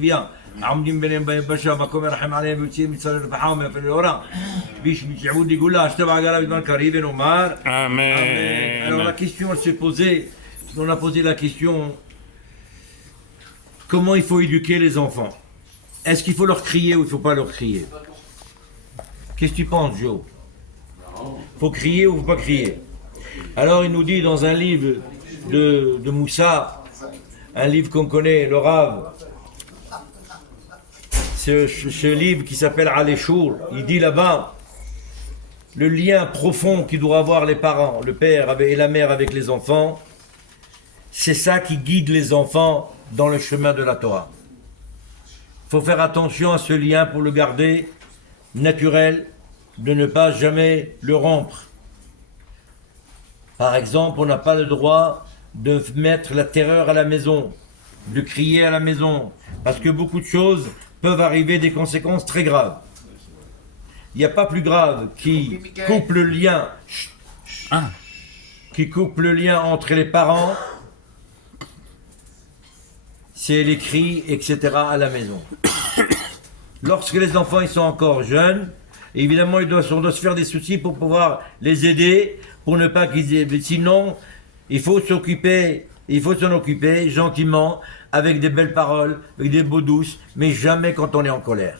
bien. عاملين بينهم بين بشا ما كم يرحم عليهم ويصير مثل الفحام في الورا بيش يعود يقول لا اشتبع على بدنا كريم ومار. Amen. Alors la question elle s'est posée, on a posé la question comment il faut éduquer les enfants? Est-ce qu'il faut leur crier ou il faut pas leur crier? Qu'est-ce que tu penses, Joe? Faut crier ou faut pas crier? Alors il nous dit dans un livre de Moussa, un livre qu'on connaît, le Rav, ce livre qui s'appelle Aléchour, il dit là-bas le lien profond qu'ils doivent avoir les parents, le père et la mère avec les enfants, c'est ça qui guide les enfants dans le chemin de la Torah. Il faut faire attention à ce lien pour le garder naturel, de ne pas jamais le rompre. Par exemple, on n'a pas le droit de mettre la terreur à la maison, de crier à la maison, parce que beaucoup de choses peuvent arriver des conséquences très graves. Il n'y a pas plus grave qui coupe le lien, entre les parents, c'est les cris, etc. à la maison. Lorsque les enfants ils sont encore jeunes, évidemment on doit se faire des soucis pour pouvoir les aider, pour ne pas qu'ils aient... Sinon, il faut s'en occuper gentiment, avec des belles paroles, avec des mots douces, mais jamais quand on est en colère.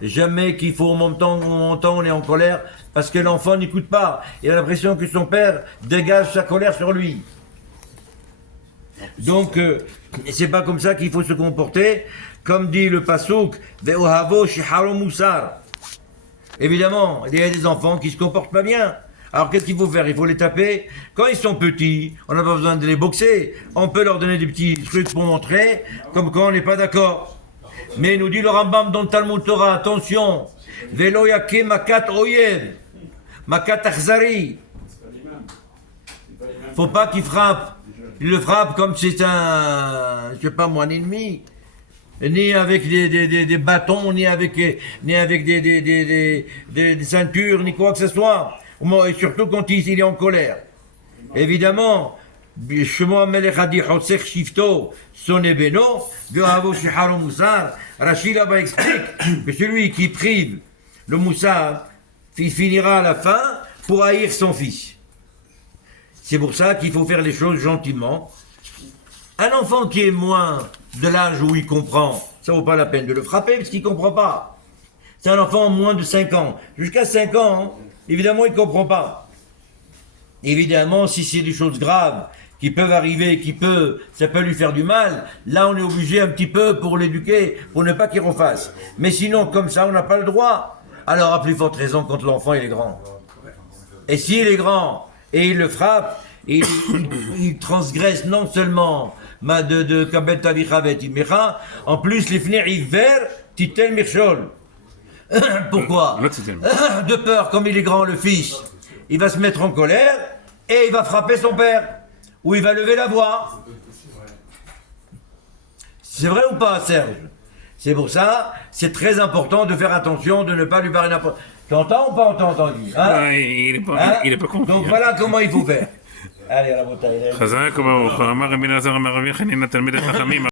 Jamais qu'il faut au même temps on est en colère, parce que l'enfant n'écoute pas. Il a l'impression que son père dégage sa colère sur lui. Donc, c'est pas comme ça qu'il faut se comporter. Comme dit le Passouk, Ve'ohavo shiharu musar. Évidemment, il y a des enfants qui se comportent pas bien. Alors qu'est-ce qu'il faut faire? Il faut les taper. Quand ils sont petits, on n'a pas besoin de les boxer. On peut leur donner des petits trucs pour montrer, comme quand on n'est pas d'accord. Mais nous dit le Rambam dans le Talmud Torah, attention, Velo yake makat oyev, makat akhzari. Faut pas qu'il frappe. Il le frappe comme si c'est je sais pas moi, un ennemi. Ni avec des bâtons, ni avec des ceintures, ni quoi que ce soit. Et surtout quand il est en colère. Évidemment, Shemo Melech a dit Hotzech Shifto Sonebeno, Ve'ohavo shiharu musar. Rachid là-bas explique que celui qui prive le moussar, il finira à la fin pour haïr son fils. C'est pour ça qu'il faut faire les choses gentiment. Un enfant qui est moins de l'âge où il comprend, ça vaut pas la peine de le frapper parce qu'il comprend pas. C'est un enfant moins de 5 ans. Jusqu'à 5 ans, évidemment, il ne comprend pas. Évidemment, si c'est des choses graves qui peuvent arriver, ça peut lui faire du mal, là on est obligé un petit peu pour l'éduquer, pour ne pas qu'il refasse. Mais sinon, comme ça, on n'a pas le droit. Alors, à plus forte raison quand l'enfant il est grand. Et s'il est grand et il le frappe, il transgresse non seulement de Kabel Tavichavet Imecha, en plus les fner hiver, Titel Mirchol. Pourquoi? De peur, comme il est grand, le fils, il va se mettre en colère et il va frapper son père, ou il va lever la voix. C'est vrai ou pas, Serge? C'est pour ça, c'est très important de faire attention, de ne pas lui parler n'importe. T'entends ou pas entendu? Hein? Il est pas content. Donc voilà comment il faut faire. Allez, Rabotai. חזק וברוך הוא אמר רבי אלעזר אמר רבי חנינא תלמידי חכמים